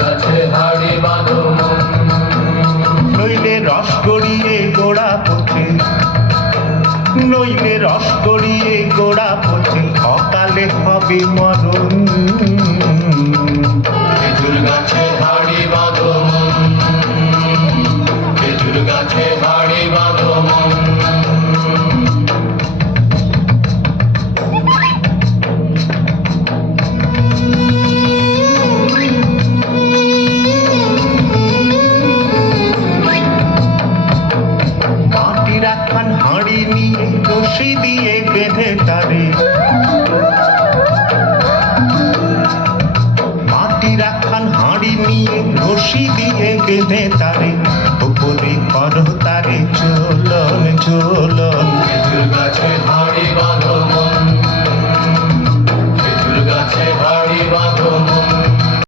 গাছে হাড়ি বাঁধো মন, নইলে রস গড়িয়ে গোড়া পচে, নইলে রস গড়িয়ে গোড়া পচে, অকালে হবে মরণ। খেজুর গাছে হাড়ি বাঁধো মন, খেজুর গাছে হাড়ি বাঁধো মন। মাটির একখান হাঁড়ি নিয়ে রশি দিয়ে বেঁধে তারে, মাটির একখান হাঁড়ি নিয়ে রশি দিয়ে বেঁধে তারে,